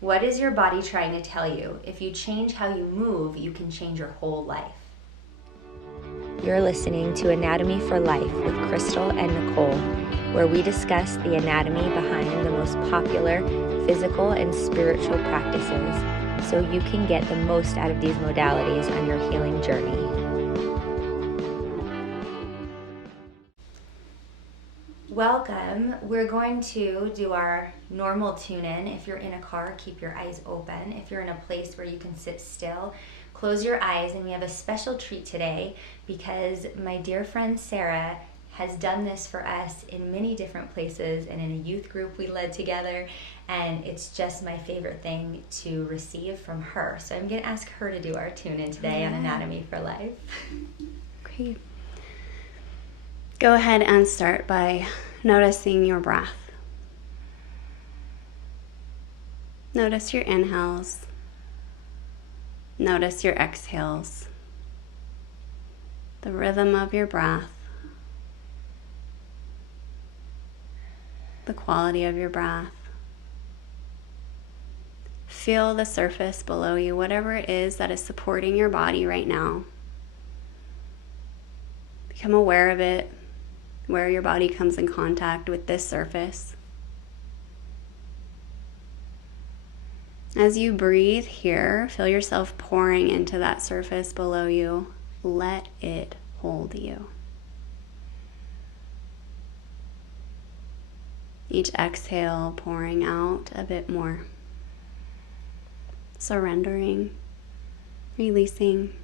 What is your body trying to tell you? If you change how you move, you can change your whole life. You're listening to Anatomy for Life with Crystal and Nicole, where we discuss the anatomy behind the most popular physical and spiritual practices so you can get the most out of these modalities on your healing journey. Welcome. We're going to do our normal tune-in. If you're in a car, keep your eyes open. If you're in a place where you can sit still, close your eyes. And we have a special treat today because my dear friend Sarah has done this for us in many different places and in a youth group we led together. And it's just my favorite thing to receive from her. So I'm going to ask her to do our tune-in today on Anatomy for Life. Great. Go ahead and start by noticing your breath. Notice your inhales. Notice your exhales. The rhythm of your breath. The quality of your breath. Feel the surface below you, whatever it is that is supporting your body right now. Become aware of it, where your body comes in contact with this surface. As you breathe here, feel yourself pouring into that surface below you. Let it hold you. Each exhale, pouring out a bit more. Surrendering, releasing.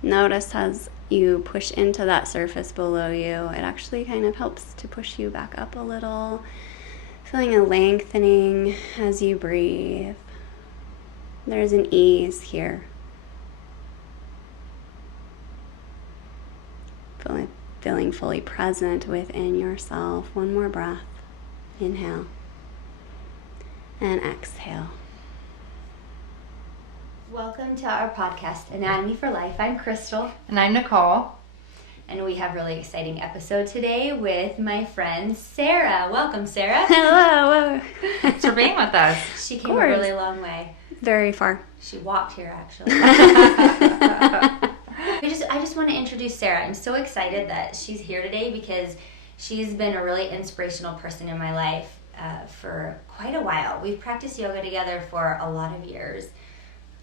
Notice as you push into that surface below you, it actually kind of helps to push you back up a little. Feeling a lengthening as you breathe. There's an ease here. Feeling fully present within yourself. One more breath. Inhale. And exhale. Welcome to our podcast, Anatomy for Life. I'm Crystal. And I'm Nicole. And we have a really exciting episode today with my friend Sarah. Welcome, Sarah. Hello. Thanks for being with us. She came a really long way. Very far. She walked here, actually. I just want to introduce Sarah. I'm so excited that she's here today because she's been a really inspirational person in my life for quite a while. We've practiced yoga together for a lot of years.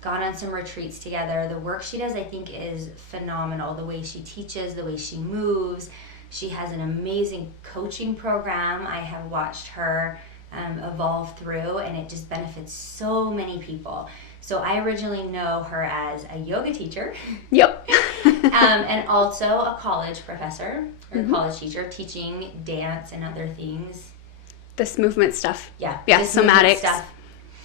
Gone on some retreats together. The work she does, I think, is phenomenal. The way she teaches, the way she moves. She has an amazing coaching program I have watched her evolve through, and it just benefits so many people. So I originally know her as a yoga teacher. Yep. And also a college professor or college teacher teaching dance and other things. This movement stuff. Yeah, somatic stuff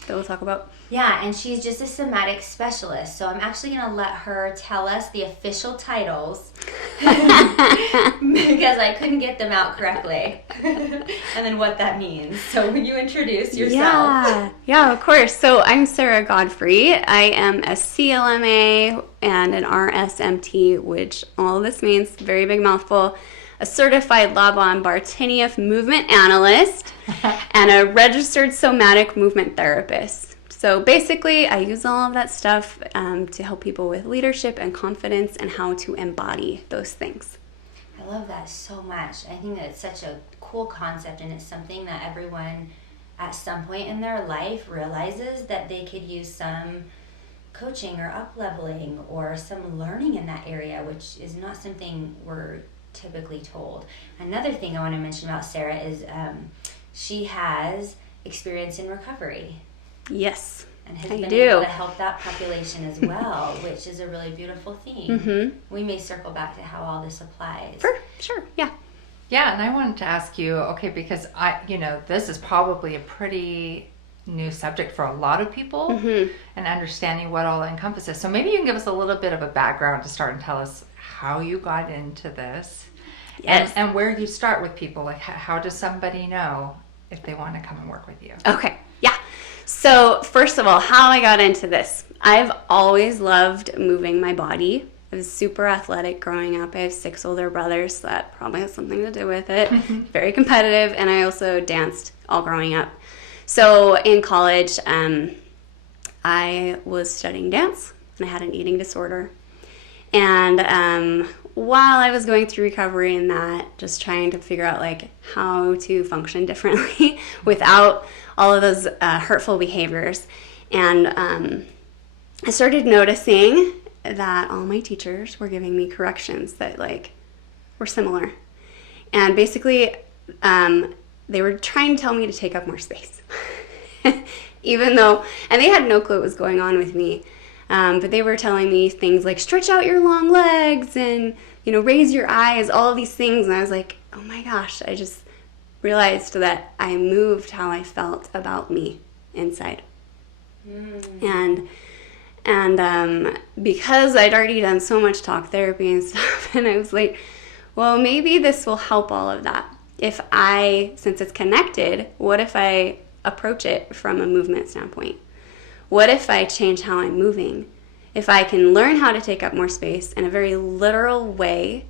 that we'll talk about. Yeah, and she's just a somatic specialist. So I'm actually going to let her tell us the official titles because I couldn't get them out correctly. And then what that means. So will you introduce yourself? Yeah, of course. So I'm Sarah Godfrey. I am a CLMA and an RSMT, which all of this means, very big mouthful, a certified Laban-Bartenieff Movement Analyst, and a registered Somatic Movement Therapist. So basically, I use all of that stuff to help people with leadership and confidence and how to embody those things. I love that so much. I think that it's such a cool concept, and it's something that everyone at some point in their life realizes that they could use some coaching or up-leveling or some learning in that area, which is not something we're typically told. Another thing I want to mention about Sarah is she has experience in recovery. Yes, and has been able to help that population as well, which is a really beautiful thing. Mm-hmm. We may circle back to how all this applies. For sure, yeah. Yeah, and I wanted to ask you, okay, because this is probably a pretty new subject for a lot of people, and understanding what all encompasses. So maybe you can give us a little bit of a background to start and tell us how you got into this, and where you start with people. Like, how does somebody know if they want to come and work with you? Okay, yeah. So first of all, how I got into this. I've always loved moving my body. I was super athletic growing up. I have 6 older brothers, so that probably has something to do with it. Very competitive, and I also danced all growing up. So in college, I was studying dance, and I had an eating disorder. And while I was going through recovery in that, just trying to figure out like how to function differently without all of those hurtful behaviors, and I started noticing that all my teachers were giving me corrections that like were similar, and basically they were trying to tell me to take up more space, even though, and they had no clue what was going on with me. But they were telling me things like stretch out your long legs and, you know, raise your eyes, all of these things. And I was like, oh my gosh, I just realized that I moved how I felt about me inside. And because I'd already done so much talk therapy and stuff, and I was like, well, maybe this will help all of that. Since it's connected, what if I approach it from a movement standpoint? What if I change how I'm moving? If I can learn how to take up more space in a very literal way,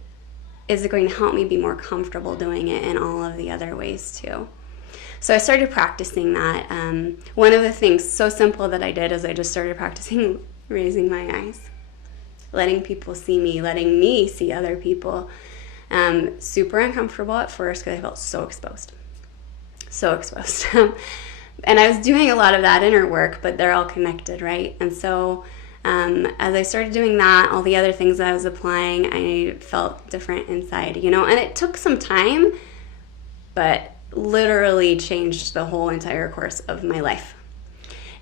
is it going to help me be more comfortable doing it in all of the other ways too? So I started practicing that. One of the things so simple that I did is I just started practicing raising my eyes, letting people see me, letting me see other people. Super uncomfortable at first because I felt so exposed. And I was doing a lot of that inner work, but they're all connected, right? And so as I started doing that, all the other things that I was applying, I felt different inside, you know? And it took some time, but literally changed the whole entire course of my life.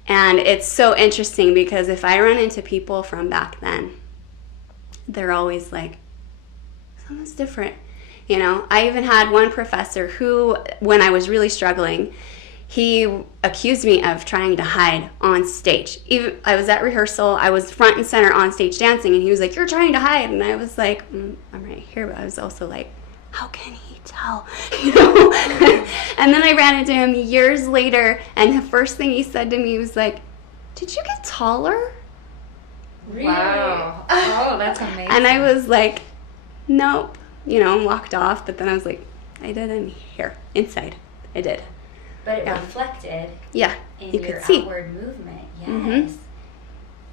And it's so interesting because if I run into people from back then, they're always like, something's different. You know, I even had one professor who, when I was really struggling, he accused me of trying to hide on stage. Even I was at rehearsal, I was front and center on stage dancing, and he was like, you're trying to hide. And I was like, I'm right here. But I was also like, how can he tell? You know? And then I ran into him years later, and the first thing he said to me was like, did you get taller? Really? Wow. Oh, that's amazing. And I was like, nope. You know, walked off. But then I was like, I did in here, inside. I did. But it reflected in you your could see. Outward movement. Yes. Mm-hmm.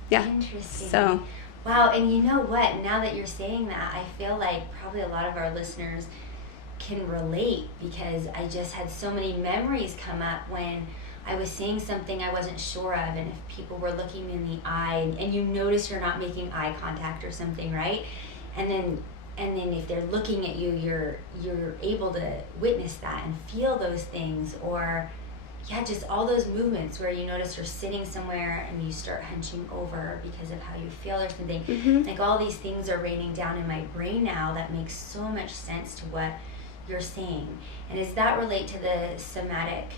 Yeah. Interesting. So, wow, and you know what? Now that you're saying that, I feel like probably a lot of our listeners can relate because I just had so many memories come up when I was seeing something I wasn't sure of, and if people were looking in the eye, and you notice you're not making eye contact or something, right? And then if they're looking at you, you're able to witness that and feel those things, or just all those movements where you notice you're sitting somewhere and you start hunching over because of how you feel or something. Mm-hmm. Like all these things are raining down in my brain now that makes so much sense to what you're saying. And does that relate to the somatic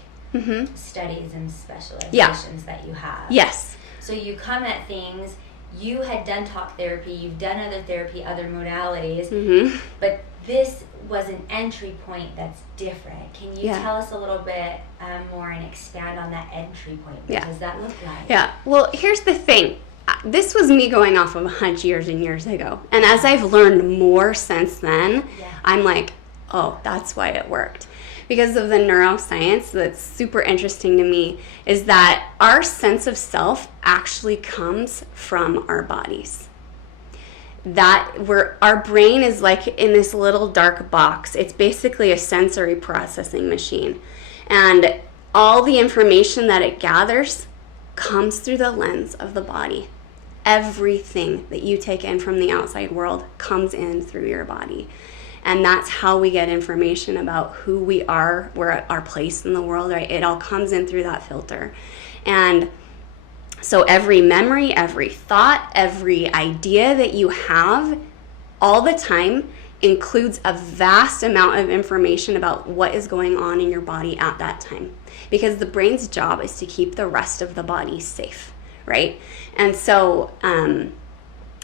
studies and specializations that you have? Yes. So you come at things. You had done talk therapy, you've done other therapy, other modalities, but this was an entry point that's different. Can you tell us a little bit more and expand on that entry point? What does that look like? Yeah, well, here's the thing. This was me going off of a hunch years and years ago. And as I've learned more since then, I'm like, oh, that's why it worked. Because of the neuroscience that's super interesting to me is that our sense of self actually comes from our bodies. Our brain is like in this little dark box. It's basically a sensory processing machine. And all the information that it gathers comes through the lens of the body. Everything that you take in from the outside world comes in through your body. And that's how we get information about who we are, where our place in the world, right? It all comes in through that filter. And so every memory, every thought, every idea that you have all the time includes a vast amount of information about what is going on in your body at that time. Because the brain's job is to keep the rest of the body safe, right? And so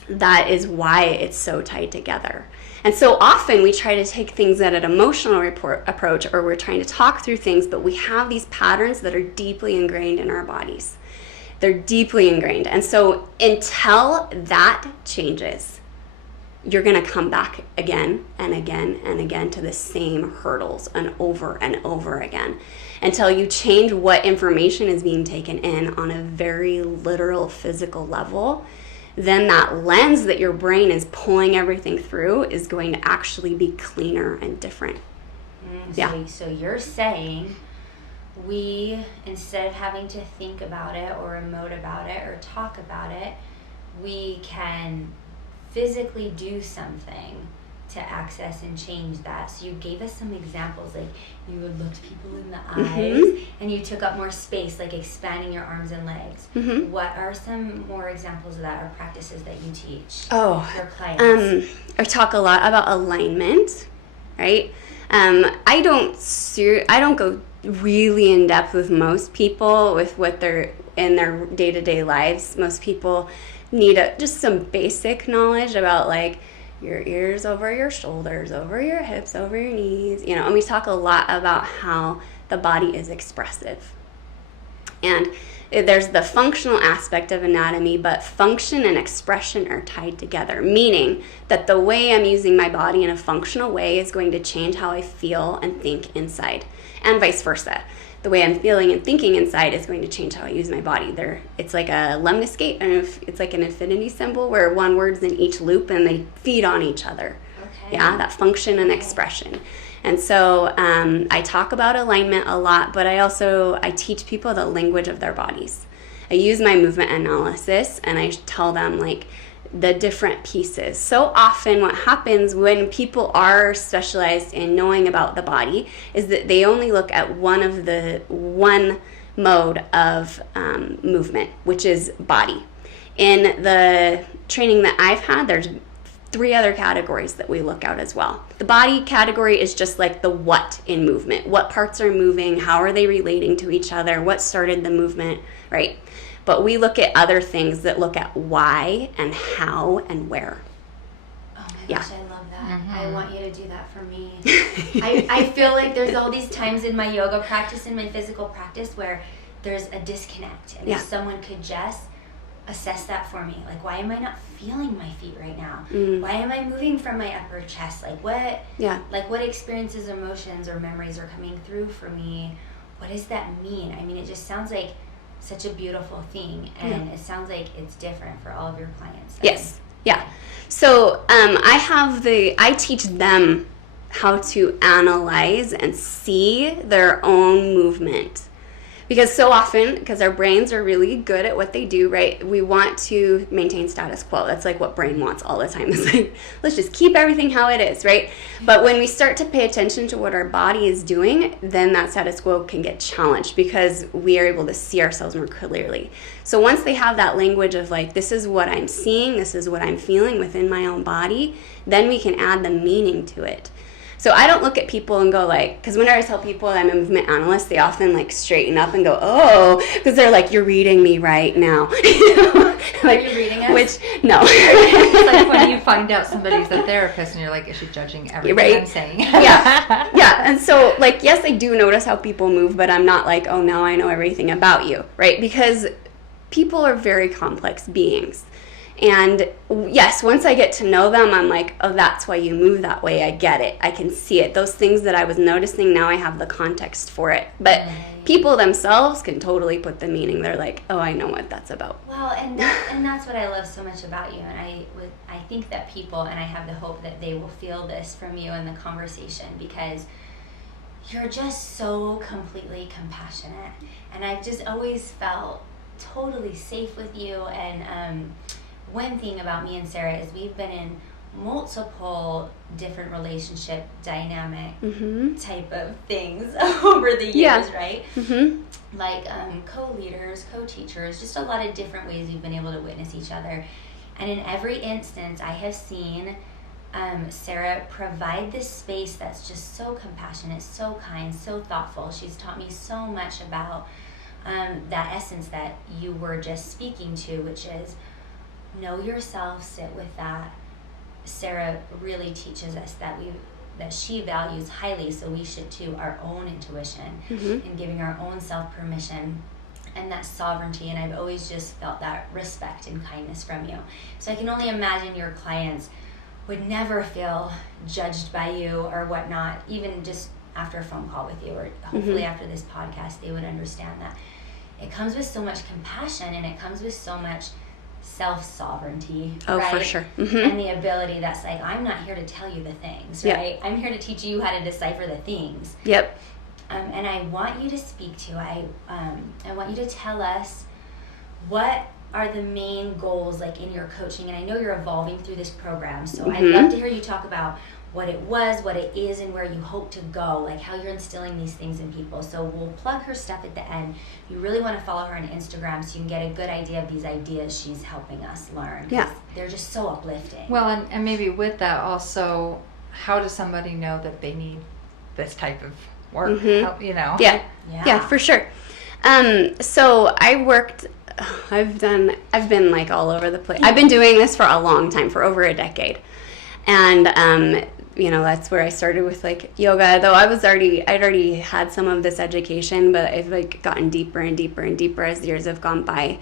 that is why it's so tied together. And so often we try to take things at an emotional approach, or we're trying to talk through things, but we have these patterns that are deeply ingrained in our bodies. They're deeply ingrained. And so until that changes, you're going to come back again and again and again to the same hurdles and over again until you change what information is being taken in on a very literal physical level. Then that lens that your brain is pulling everything through is going to actually be cleaner and different. So you're saying we, instead of having to think about it or emote about it or talk about it, we can physically do something to access and change that. So you gave us some examples, like you would look people in the eyes and you took up more space, like expanding your arms and legs. What are some more examples of that or practices that you teach your clients? I talk a lot about alignment, right? I don't go really in depth with most people with what they're in their day-to-day lives. Most people need just some basic knowledge about like your ears over your shoulders, over your hips, over your knees, and we talk a lot about how the body is expressive. And there's the functional aspect of anatomy, but function and expression are tied together, meaning that the way I'm using my body in a functional way is going to change how I feel and think inside, and vice versa. The way I'm feeling and thinking inside is going to change how I use my body. It's like a lemniscate, and it's like an infinity symbol where one word's in each loop and they feed on each other. Okay. Yeah, that function and expression. And so I talk about alignment a lot, but I teach people the language of their bodies. I use my movement analysis and I tell them like the different pieces. So often what happens when people are specialized in knowing about the body is that they only look at one mode of movement, which is body. In the training that I've had, there's 3 other categories that we look at as well. The body category is just like the what in movement. What parts are moving? How are they relating to each other? What started the movement, right? But we look at other things that look at why and how and where. Oh my gosh, I love that. I want you to do that for me. I feel like there's all these times in my yoga practice, in my physical practice, where there's a disconnect. And if someone could just assess that for me. Like, why am I not feeling my feet right now? Why am I moving from my upper chest? Like, what experiences, emotions, or memories are coming through for me? What does that mean? I mean, it just sounds like such a beautiful thing, and it sounds like it's different for all of your clients. Yes. Yeah. So I teach them how to analyze and see their own movement. Because so often, because our brains are really good at what they do, right? We want to maintain status quo. That's like what brain wants all the time. It's like, let's just keep everything how it is, right? But when we start to pay attention to what our body is doing, then that status quo can get challenged because we are able to see ourselves more clearly. So once they have that language of like, this is what I'm seeing, this is what I'm feeling within my own body, then we can add the meaning to it. So I don't look at people and go like, because whenever I tell people I'm a movement analyst, they often like straighten up and go, oh, because they're like, you're reading me right now. Like, are you reading us? Which, no. It's like when you find out somebody's a therapist and you're like, is she judging everything I'm saying? Yeah. And so like, yes, I do notice how people move, but I'm not like, oh, now I know everything about you, right? Because people are very complex beings. And yes, once I get to know them, I'm like, oh, that's why you move that way. I get it. I can see it. Those things that I was noticing, now I have the context for it. But people themselves can totally put the meaning. They're like, oh, I know what that's about. Well, and that's what I love so much about you. And I think that people, and I have the hope that they will feel this from you in the conversation, because you're just so completely compassionate. And I've just always felt totally safe with you. And one thing about me and Sarah is we've been in multiple different relationship dynamic type of things over the years, right? Like co-leaders, co-teachers, just a lot of different ways we've been able to witness each other. And in every instance, I have seen Sarah provide this space that's just so compassionate, so kind, so thoughtful. She's taught me so much about that essence that you were just speaking to, which is know yourself, sit with that. Sarah really teaches us that she values highly, so we should too, our own intuition and giving our own self permission and that sovereignty. And I've always just felt that respect and kindness from you. So I can only imagine your clients would never feel judged by you or whatnot, even just after a phone call with you, or hopefully after this podcast, they would understand that it comes with so much compassion, and it comes with so much self-sovereignty. Oh, right? for sure. And the ability that's like, I'm not here to tell you the things, right? I'm here to teach you how to decipher the things. Yep. And I want you to speak to, I want you to tell us what are the main goals like in your coaching. And I know you're evolving through this program, so I'd love to hear you talk about what it was, what it is, and where you hope to go, like how you're instilling these things in people. So we'll plug her stuff at the end. You really want to follow her on Instagram so you can get a good idea of these ideas she's helping us learn. Yeah. They're just so uplifting. Well, and maybe with that also, how does somebody know that they need this type of work? How, you know? Yeah, for sure. So I've been like all over the place. I've been doing this for a long time, for over a decade. And, you know, that's where I started with like yoga, though I'd already had some of this education, but I've like gotten deeper and deeper and deeper as the years have gone by.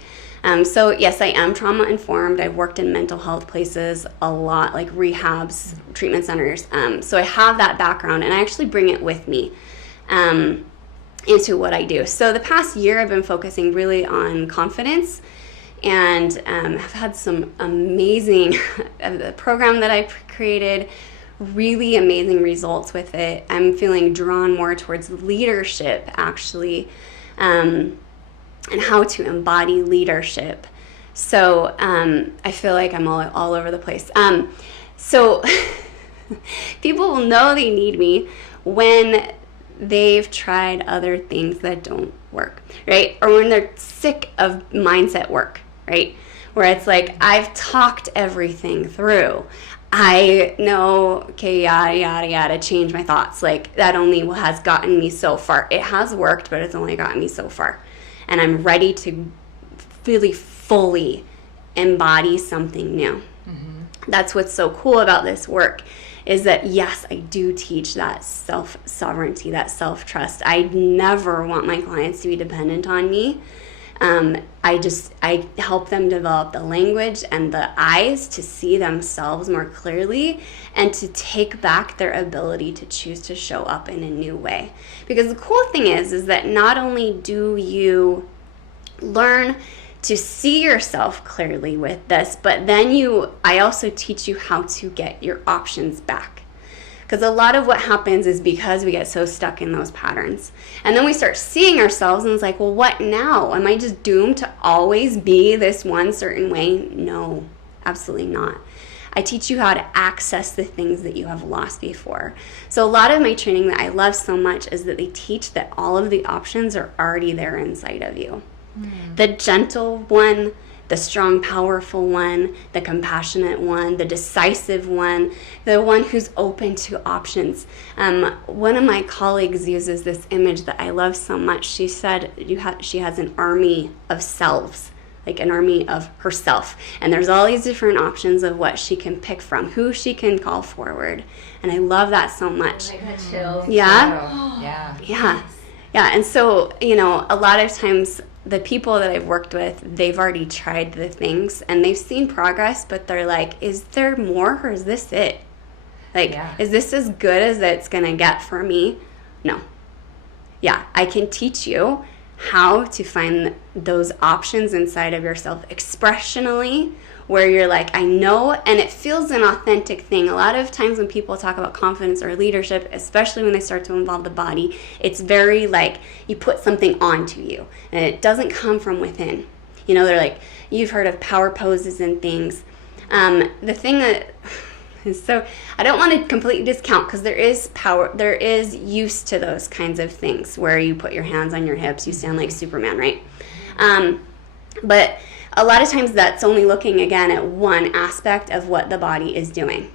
So yes, I am trauma informed. I've worked in mental health places a lot, like rehabs, treatment centers. So I have that background, and I actually bring it with me into what I do. So the past year I've been focusing really on confidence, and I've had some amazing, the program that I created, really amazing results with it. I'm feeling drawn more towards leadership, actually, and how to embody leadership. So I feel like I'm all over the place. So people will know they need me when they've tried other things that don't work, right? Or when they're sick of mindset work, right? Where it's like, I've talked everything through. I know, okay, yada, yada, yada, change my thoughts. Like, that only has gotten me so far. It has worked, but it's only gotten me so far. And I'm ready to really fully embody something new. That's what's so cool about this work, is that, yes, I do teach that self-sovereignty, that self-trust. I never want my clients to be dependent on me. I help them develop the language and the eyes to see themselves more clearly, and to take back their ability to choose to show up in a new way. Because the cool thing is that not only do you learn to see yourself clearly with this, but then I also teach you how to get your options back. Because a lot of what happens is because we get so stuck in those patterns. And then we start seeing ourselves, and it's like, well, what now? Am I just doomed to always be this one certain way? No, absolutely not. I teach you how to access the things that you have lost before. So a lot of my training that I love so much is that they teach that all of the options are already there inside of you. The gentle one, the strong, powerful one, the compassionate one, the decisive one, the one who's open to options. One of my colleagues uses this image that I love so much. She said she has an army of selves, like an army of herself. And there's all these different options of what she can pick from, who she can call forward. And I love that so much. I got chills. Yeah? Yeah. And so, you know, a lot of times the people that I've worked with, they've already tried the things and they've seen progress, but they're like, is there more, or is this it? Like, is this as good as it's going to get for me? No. Yeah, I can teach you how to find those options inside of yourself expressionally, where you're like, I know, and it feels an authentic thing. A lot of times when people talk about confidence or leadership, especially when they start to involve the body, it's very like you put something onto you, and it doesn't come from within. You know, they're like, you've heard of power poses and things. The thing that is so, I don't want to completely discount, because there is power, there is use to those kinds of things where you put your hands on your hips, you stand like Superman, right? But a lot of times that's only looking again at one aspect of what the body is doing.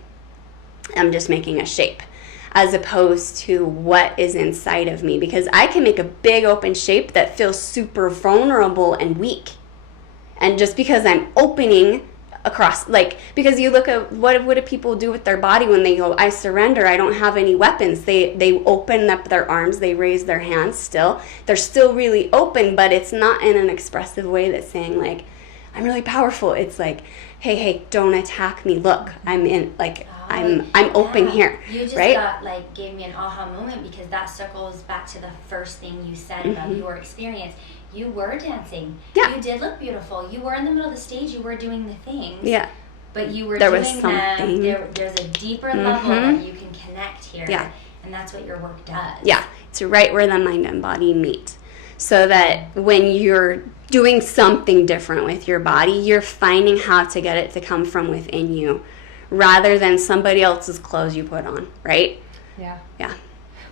I'm just making a shape, as opposed to what is inside of me, because I can make a big open shape that feels super vulnerable and weak. And just because I'm opening across, like, because you look at what do people do with their body when they go, I surrender, I don't have any weapons. They open up their arms, they raise their hands still. They're still really open, but it's not in an expressive way that's saying like, I'm really powerful. It's like, hey, don't attack me. Look, I'm in, like, I'm open here, You just right? gave me an aha moment, because that circles back to the first thing you said about your experience. You were dancing. Yeah. You did look beautiful. You were in the middle of the stage. You were doing the things. Yeah. But you were There doing was something. them. There's a deeper level that you can connect here. Yeah. And that's what your work does. Yeah. It's right where the mind and body meet. So that when you're doing something different with your body, you're finding how to get it to come from within you, rather than somebody else's clothes you put on, right? Yeah. Yeah.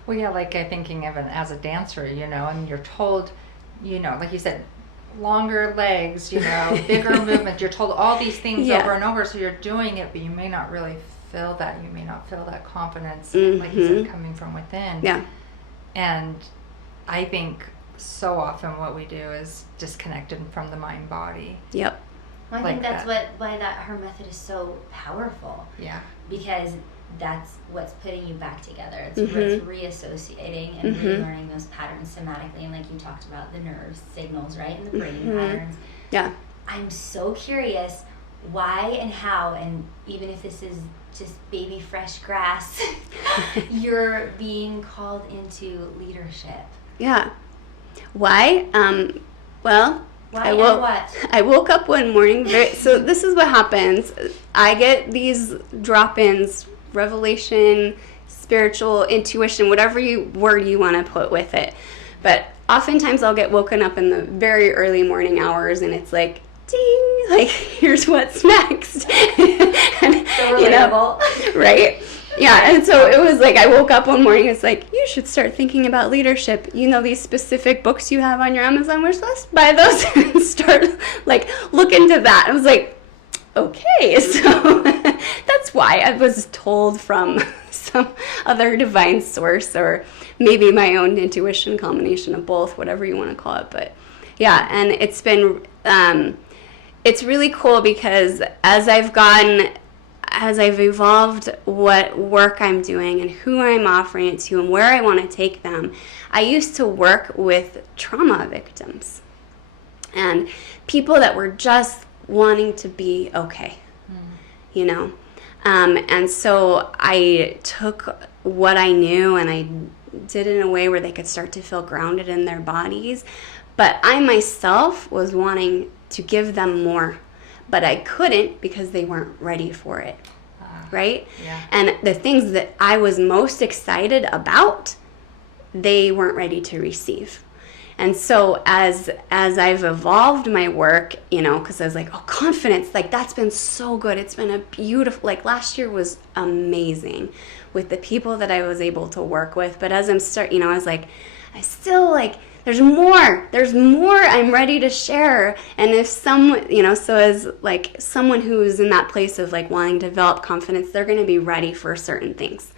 Well, yeah, like I'm thinking of it as a dancer, you know, and you're told, you know, like you said, longer legs, you know, bigger movement. You're told all these things over and over, so you're doing it, but you may not really feel that. You may not feel that confidence, like you said, coming from within. Yeah. And I think so often what we do is disconnected from the mind body. Yep. Well, I Like think that's that. why her method is so powerful. Yeah. Because that's what's putting you back together. It's what's reassociating and relearning those patterns somatically. And like you talked about, the nerve signals, right? And the brain patterns. Yeah. I'm so curious why and how, and even if this is just baby fresh grass, you're being called into leadership. Yeah. Why? Well, Why and what? I woke up one morning. So this is what happens. I get these drop-ins, revelation, spiritual, intuition, whatever word you want to put with it. But oftentimes I'll get woken up in the very early morning hours, and it's like, ding, like, here's what's next. And, So relatable. Right? Yeah, and so it was like I woke up one morning, it's like, you should start thinking about leadership. You know, these specific books you have on your Amazon wish list? Buy those and start, like, look into that. I was like, okay, so that's why I was told from some other divine source, or maybe my own intuition, combination of both, whatever you want to call it. But yeah, and it's been, it's really cool because as I've evolved what work I'm doing and who I'm offering it to and where I want to take them, I used to work with trauma victims and people that were just wanting to be okay, you know? And so I took what I knew and I did it in a way where they could start to feel grounded in their bodies. But I myself was wanting to give them more, but I couldn't because they weren't ready for it, right? Yeah. And the things that I was most excited about, they weren't ready to receive. And so as I've evolved my work, you know, because I was like, oh, confidence, like that's been so good. It's been a beautiful, like last year was amazing with the people that I was able to work with. But as I was like, I still like, there's more I'm ready to share. And if someone, you know, so as like someone who's in that place of like wanting to develop confidence, they're going to be ready for certain things.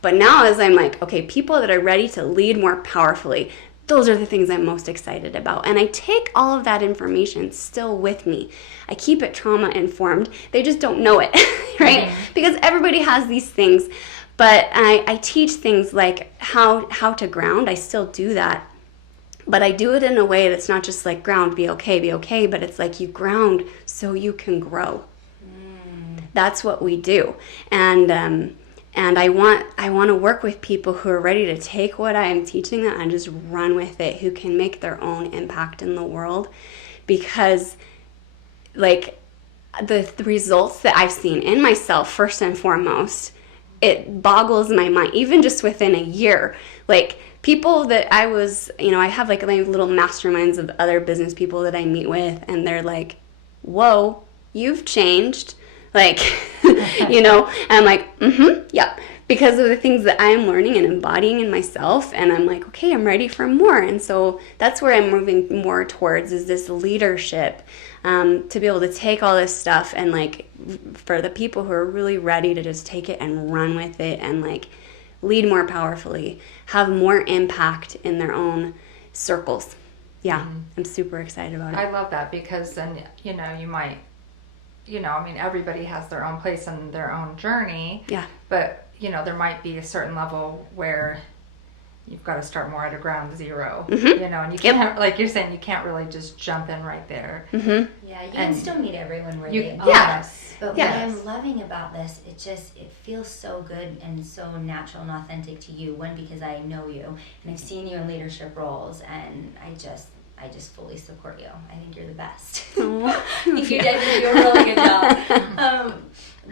But now as I'm like, okay, people that are ready to lead more powerfully, those are the things I'm most excited about. And I take all of that information still with me. I keep it trauma informed. They just don't know it, right? Mm-hmm. Because everybody has these things. But I teach things like how to ground. I still do that. But I do it in a way that's not just like ground, be okay, but it's like you ground so you can grow. That's what we do. And I want to work with people who are ready to take what I am teaching them and just run with it, who can make their own impact in the world. Because like the results that I've seen in myself, first and foremost, it boggles my mind, even just within a year. Like people that I was, you know, I have like little masterminds of other business people that I meet with, and they're like, whoa, you've changed. Like, you know, and I'm like, yeah, because of the things that I'm learning and embodying in myself. And I'm like, okay, I'm ready for more. And so that's where I'm moving more towards, is this leadership, to be able to take all this stuff and like, for the people who are really ready to just take it and run with it and like lead more powerfully, have more impact in their own circles. Yeah, I'm super excited about it. I love that, because then, you know, you might, you know, I mean, everybody has their own place and their own journey. Yeah. But, you know, there might be a certain level where you've got to start more at a ground zero, Mm-hmm. you know, and you can't, like you're saying, you can't really just jump in right there. Mm-hmm. Yeah, you can still meet everyone where they are. Yes. But Yes. what I'm loving about this, it feels so good and so natural and authentic to you. One, because I know you and I've seen you in leadership roles, and I just fully support you. I think you're the best. I think you did do a really good job.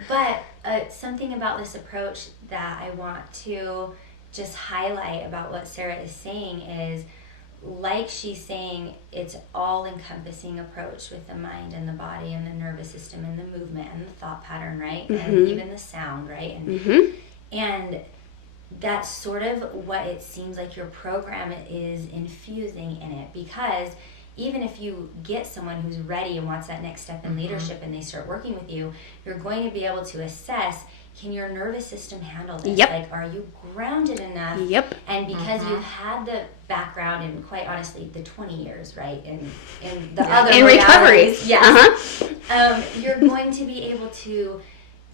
But something about this approach that I want to just highlight about what Sarah is saying is, like she's saying, it's all-encompassing approach with the mind and the body and the nervous system and the movement and the thought pattern, right? Mm-hmm. And even the sound, right? And, Mm-hmm. and that's sort of what it seems like your program is infusing in it, because even if you get someone who's ready and wants that next step in leadership and they start working with you, you're going to be able to assess, can your nervous system handle this? Yep. Like, are you grounded enough? Yep. And because you've had the background in, quite honestly, the 20 years, right, in the other in recovery, modalities, yes, you're going to be able to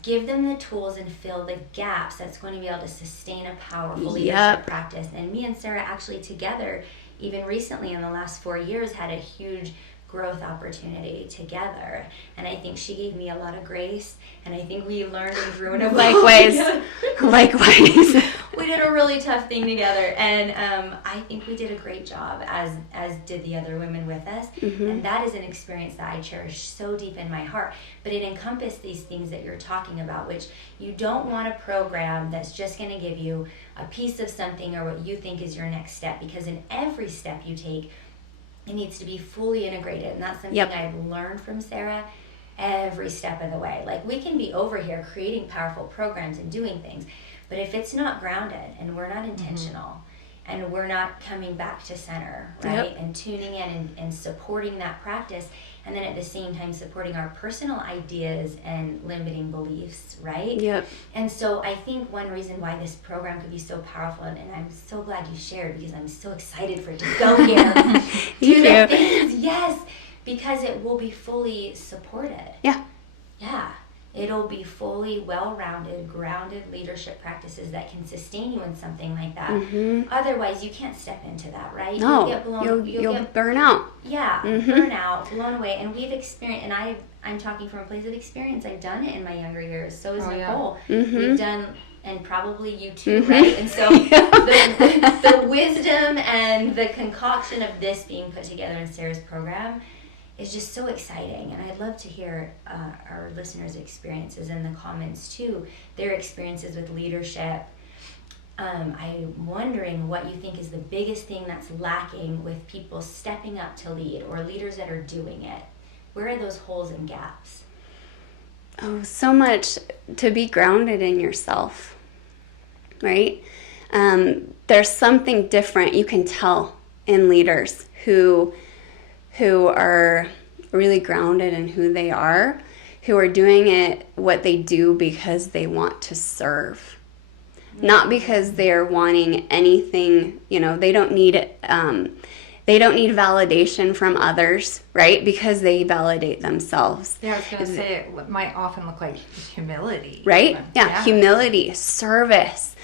give them the tools and fill the gaps that's going to be able to sustain a powerful leadership practice. And me and Sarah actually together, even recently in the last 4 years, had a huge growth opportunity together, and I think she gave me a lot of grace, and I think we learned and grew in a Likewise. we did a really tough thing together, and I think we did a great job, as did the other women with us. Mm-hmm. And that is an experience that I cherish so deep in my heart. But it encompassed these things that you're talking about, which you don't want a program that's just going to give you a piece of something or what you think is your next step, because in every step you take, it needs to be fully integrated. And that's something I've learned from Sarah every step of the way. Like, we can be over here creating powerful programs and doing things, but if it's not grounded and we're not intentional and we're not coming back to center, right, and tuning in and supporting that practice, and then at the same time supporting our personal ideas and limiting beliefs, right? Yep. And so I think one reason why this program could be so powerful, and I'm so glad you shared, because I'm so excited for it to go here. Do the things, yes, because it will be fully supported. Yeah. Yeah. It'll be fully well-rounded, grounded leadership practices that can sustain you in something like that. Mm-hmm. Otherwise, you can't step into that, right? No, You'll get blown, you'll get, burn out. yeah, Mm-hmm. burn out, blown away. And we've experienced, and I'm talking from a place of experience. I've done it in my younger years. So is Nicole. Mm-hmm. We've done, and probably you too, Mm-hmm. right? And so the wisdom and the concoction of this being put together in Sarah's program is just so exciting. And I'd love to hear our listeners' experiences in the comments too, their experiences with leadership. I'm wondering what you think is the biggest thing that's lacking with people stepping up to lead, or leaders that are doing it. Where are those holes and gaps? Oh, so much to be grounded in yourself, right? There's something different you can tell in leaders who are really grounded in who they are, who are doing it, what they do, because they want to serve. Not because they're wanting anything, they don't need validation from others, right? Because they validate themselves. Yeah, I was going to say, it might often look like humility. Right? Even. Yeah, humility, service.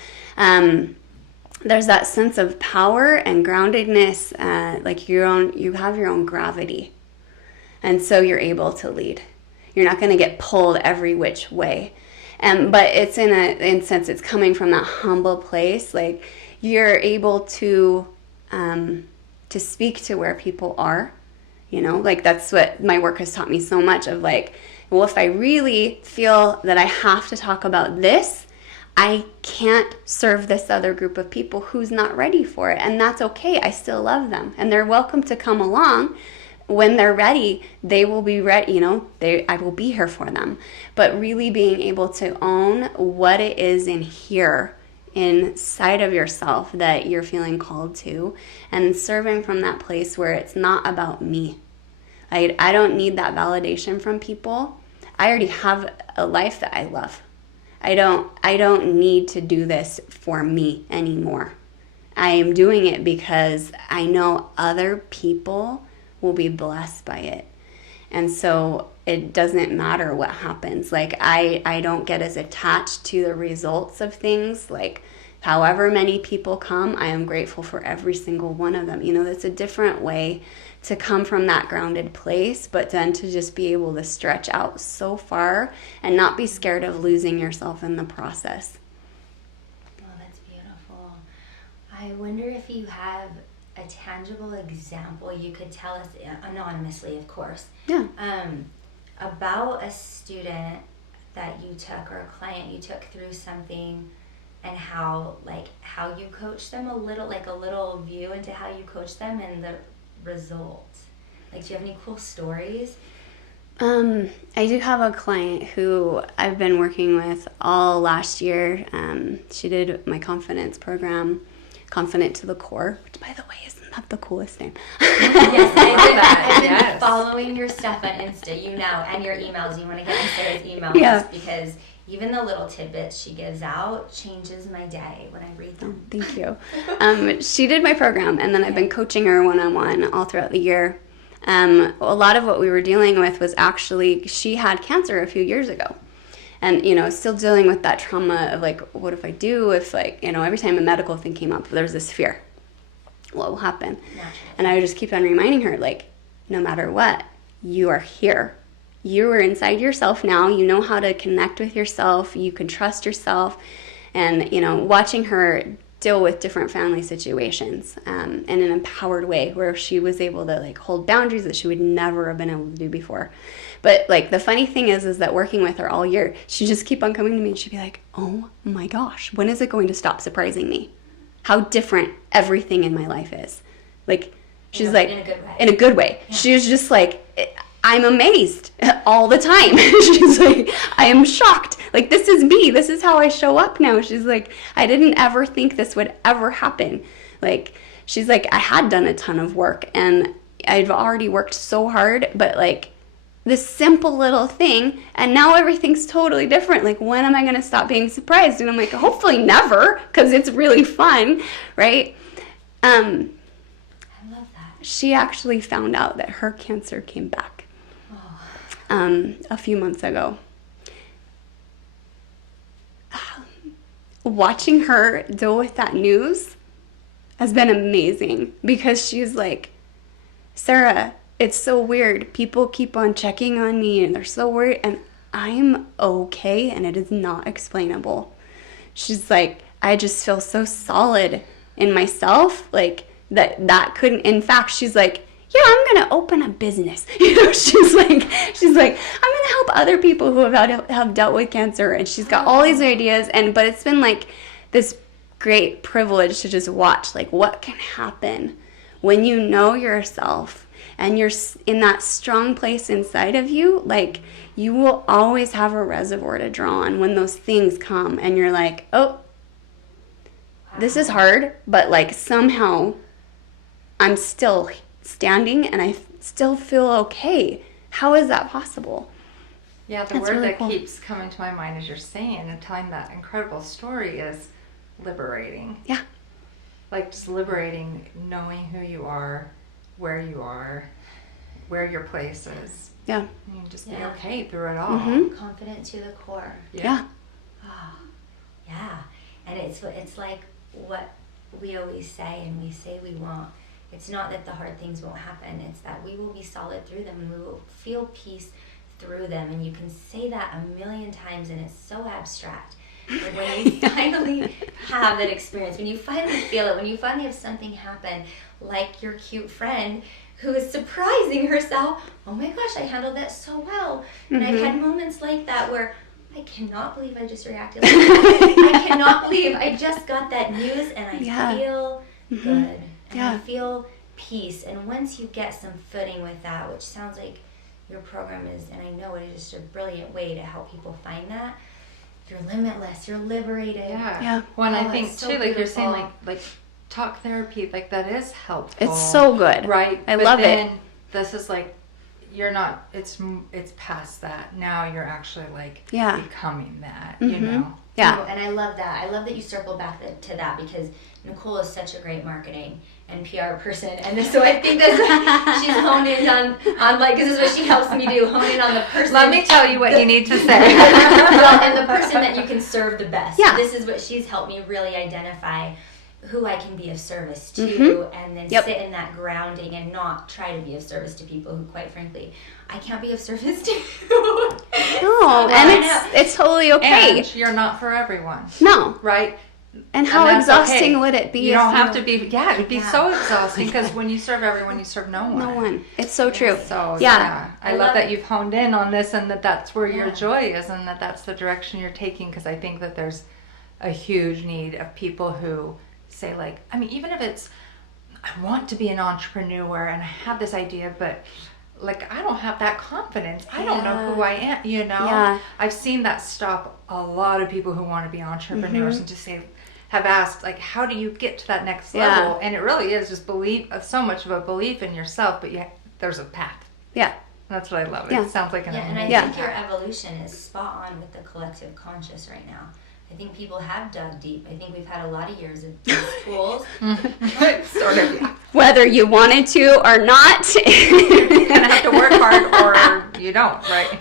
There's that sense of power and groundedness, like you have your own gravity. And so you're able to lead. You're not going to get pulled every which way. But it's in a sense, it's coming from that humble place. Like, you're able to speak to where people are, like that's what my work has taught me so much of, like, well, if I really feel that I have to talk about this, I can't serve this other group of people who's not ready for it. And that's okay. I still love them. And they're welcome to come along. When they're ready, they will be ready, I will be here for them. But really being able to own what it is in here, inside of yourself, that you're feeling called to, and serving from that place where it's not about me. I don't need that validation from people. I already have a life that I love. I don't need to do this for me anymore. I am doing it because I know other people will be blessed by it. And so it doesn't matter what happens. Like, I don't get as attached to the results of things. Like, however many people come, I am grateful for every single one of them. You know, that's a different way to come from that grounded place, but then to just be able to stretch out so far and not be scared of losing yourself in the process. Oh, that's beautiful. I wonder if you have a tangible example you could tell us, anonymously, of course, Yeah. about a student that you took, or a client you took through something, and how you coach them, a little view into how you coach them and the results. Like, do you have any cool stories? I do have a client who I've been working with all last year. She did my confidence program, Confident to the Core, which, by the way, isn't that the coolest name? Yes, I've been Yes. following your stuff on Insta, and your emails. You want to get in Sarah's emails, Yeah. just because even the little tidbits she gives out changes my day when I read them. Thank you. She did my program, and then I've been coaching her one-on-one all throughout the year. A lot of what we were dealing with was actually, she had cancer a few years ago. And, you know, still dealing with that trauma of, like, what if I do? If, like, you know, every time a medical thing came up, there's this fear. What will happen? Naturally. And I would just keep on reminding her, like, no matter what, you are here. You are inside yourself now. You know how to connect with yourself. You can trust yourself. And, you know, watching her deal with different family situations in an empowered way, where she was able to, like, hold boundaries that she would never have been able to do before. But, like, the funny thing is that working with her all year, she'd just keep on coming to me and she'd be like, oh my gosh, when is it going to stop surprising me? How different everything in my life is. Like, she's like, in a good way. In a good way. Yeah. She was just like, I'm amazed all the time. She's like, I am shocked. Like, this is me. This is how I show up now. She's like, I didn't ever think this would ever happen. Like, she's like, I had done a ton of work and I've already worked so hard, but, like, this simple little thing, and now everything's totally different. Like, when am I going to stop being surprised? And I'm like, hopefully never, because it's really fun, right? I love that. She actually found out that her cancer came back a few months ago. Watching her deal with that news has been amazing, because she's like, Sarah, it's so weird. People keep on checking on me and they're so worried, and I'm okay, and it is not explainable. She's like, I just feel so solid in myself, like that couldn't, in fact, she's like, yeah, I'm going to open a business. You know, she's like, I'm going to help other people who have dealt with cancer, and she's got all these ideas, but it's been like this great privilege to just watch, like, what can happen when you know yourself and you're in that strong place inside of you. Like, you will always have a reservoir to draw on when those things come, and you're like, oh, this is hard, but, like, somehow I'm still standing and I still feel okay. How is that possible? Yeah, the That's word really that cool. keeps coming to my mind as you're saying and telling that incredible story is liberating. Yeah. Like, just liberating, knowing who you are, where your place is. Yeah. And you can just be Yeah. okay through it all. Mhm. Confident to the core. Yeah. Oh, yeah. And it's like what we always say, and we say we want. It's not that the hard things won't happen. It's that we will be solid through them, and we will feel peace through them. And you can say that a million times, and it's so abstract. But when you finally have that experience, when you finally feel it, when you finally have something happen, like your cute friend who is surprising herself, oh my gosh, I handled that so well. And I've had moments like that where I cannot believe I just reacted like that. I cannot believe I just got that news, and I feel good. And I feel peace. And once you get some footing with that, which sounds like your program is, and I know it is just a brilliant way to help people find that, you're limitless, you're liberated. Yeah. Well, and I Oh, think it's so too, like you're saying, beautiful. like talk therapy, like that is helpful. It's so good. Right. I But love then it. This is like, you're not, it's past that. Now you're actually like Yeah. becoming that, you know? Yeah. Oh, and I love that. I love that you circle back to that, because Nicole is such a great marketing and PR person, and so I think that's she's hone in on like, this is what she helps me do, hone in on the person. Let me tell you what you need to say. Well, and the person that you can serve the best. Yeah. This is what she's helped me really identify who I can be of service to, and then sit in that grounding and not try to be of service to people who, quite frankly, I can't be of service to. No, and it's totally okay. And you're not for everyone. No. Right? And how exhausting would it be? You don't have to be, it'd be so exhausting, because when you serve everyone, you serve no one. No one. It's so true. So, yeah. I love that you've honed in on this, and that's where your joy is, and that's the direction you're taking, because I think that there's a huge need of people who say, like, I mean, even if it's, I want to be an entrepreneur and I have this idea, but like, I don't have that confidence. I don't know who I am, you know? Yeah. I've seen that stop a lot of people who want to be entrepreneurs and just have asked, like, how do you get to that next level? And it really is just so much of a belief in yourself, but there's a path. Yeah. That's what I love. Yeah. It sounds like an and I amazing think your evolution is spot on with the collective conscious right now. I think people have dug deep. I think we've had a lot of years of these tools. sort of, yeah. Whether you wanted to or not. You're going to have to work hard, or you don't, right?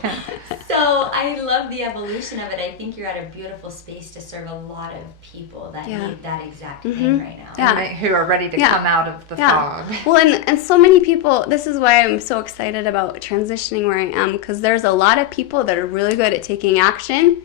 So I love the evolution of it. I think you're at a beautiful space to serve a lot of people that need that exact thing right now. Yeah. Who are ready to come out of the fog. Well, and so many people, this is why I'm so excited about transitioning where I am, because there's a lot of people that are really good at taking action,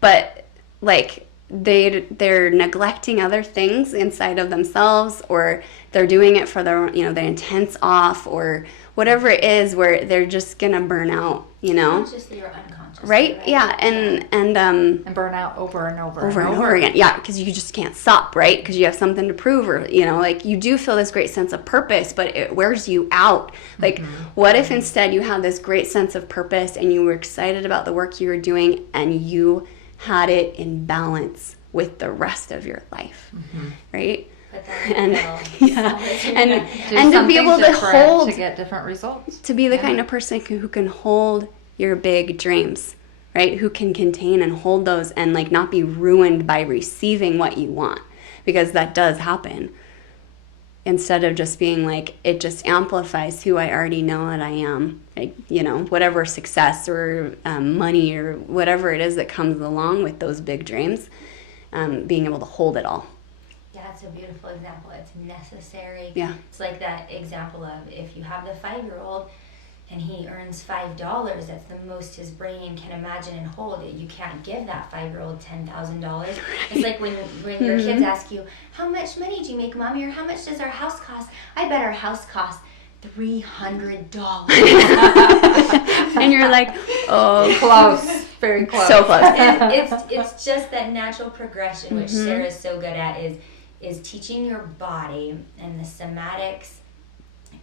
but like they're neglecting other things inside of themselves, or they're doing it for their intents off, or whatever it is, where they're just gonna burn out, Consciously or unconsciously, right? Yeah, and burn out over and over and over again. Yeah, because you just can't stop, right? Because you have something to prove, or like you do feel this great sense of purpose, but it wears you out. Like, what if instead you had this great sense of purpose and you were excited about the work you were doing, and you had it in balance with the rest of your life, right? And to be able to get different results, to be the kind of person who can hold your big dreams, right? Who can contain and hold those, and like not be ruined by receiving what you want, because that does happen. Instead of just being like, it just amplifies who I already know that I am, like, whatever success or money or whatever it is that comes along with those big dreams, being able to hold it all. Yeah, it's a beautiful example. It's necessary. Yeah. It's like that example of, if you have the 5-year-old and he earns $5, that's the most his brain can imagine and hold. You can't give that 5-year-old $10,000. It's like when your kids ask you, how much money do you make, Mommy? Or how much does our house cost? I bet our house costs $300. And you're like, oh, close, very close. So close. And it's just that natural progression, which Sarah's so good at, is teaching your body and the somatics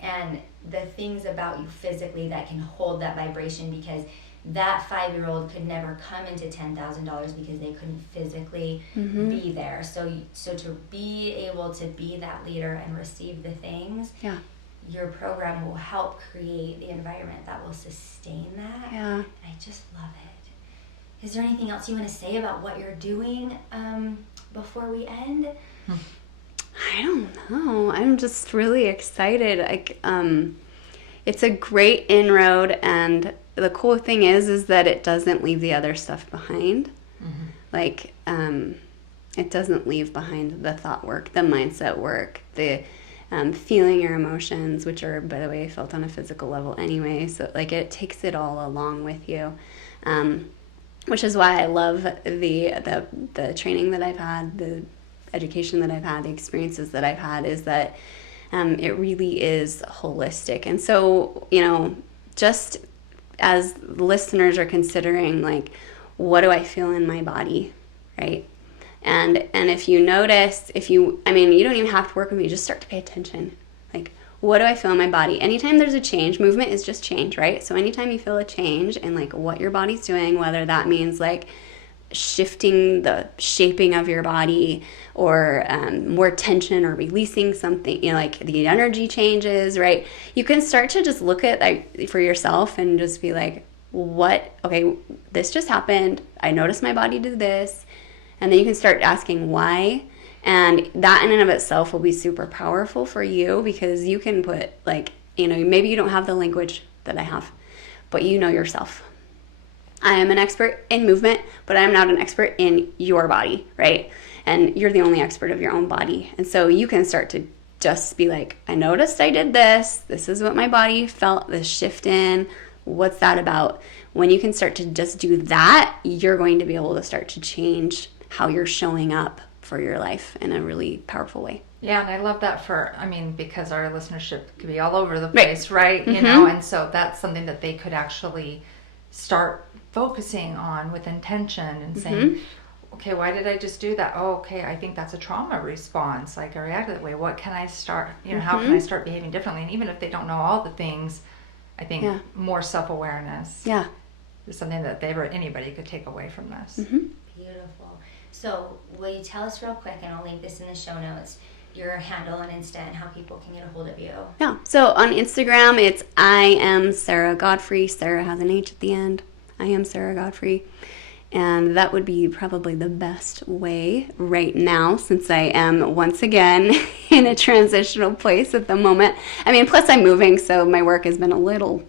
and the things about you physically that can hold that vibration, because that 5-year-old could never come into $10,000 because they couldn't physically be there. So to be able to be that leader and receive the things, your program will help create the environment that will sustain that. Yeah. And I just love it. Is there anything else you want to say about what you're doing before we end? I don't know. I'm just really excited. Like, it's a great inroad, and the cool thing is that it doesn't leave the other stuff behind. Like, it doesn't leave behind the thought work, the mindset work, the feeling your emotions, which are, by the way, felt on a physical level anyway. So, like, it takes it all along with you, which is why I love the training that I've had, the education that I've had, the experiences that I've had, is that it really is holistic. And so, just as listeners are considering, like, what do I feel in my body, right? And if you notice, you don't even have to work with me, just start to pay attention. Like, what do I feel in my body? Anytime there's a change, movement is just change, right? So anytime you feel a change in, like, what your body's doing, whether that means, like, shifting the shaping of your body, or more tension, or releasing something, like the energy changes, right? You can start to just look at, like, for yourself and just be like, okay, this just happened. I noticed my body did this. And then you can start asking why. And that in and of itself will be super powerful for you, because you can put, like, You know, maybe you don't have the language that I have, but you know yourself. I am an expert in movement, but I'm not an expert in your body, right? And you're the only expert of your own body. And so you can start to just be like, I noticed I did this. This is what my body felt, this shift in. What's that about? When you can start to just do that, you're going to be able to start to change how you're showing up for your life in a really powerful way. Yeah, and I love that because our listenership could be all over the place, right? You know, and so that's something that they could actually start focusing on with intention and saying, okay, why did I just do that? Oh, okay, I think that's a trauma response. Like, I reacted that way. What can I start, how can I start behaving differently? And even if they don't know all the things, I think more self-awareness is something that anybody could take away from this. Beautiful. So will you tell us real quick, and I'll link this in the show notes, your handle on Insta and how people can get a hold of you? Yeah, so on Instagram, it's I am Sarah Godfrey. Sarah has an H at the end. I am Sarah Godfrey. And that would be probably the best way right now, since I am once again in a transitional place at the moment. I mean, plus I'm moving, so my work has been a little...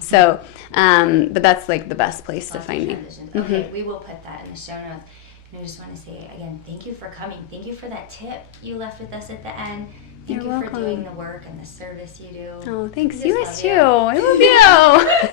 So, but that's like the best place to find me. Okay, we will put that in the show notes. And I just want to say, again, thank you for coming. Thank you for that tip you left with us at the end. Thank you for doing the work and the service you do. Oh, thanks. You guys too. I love you.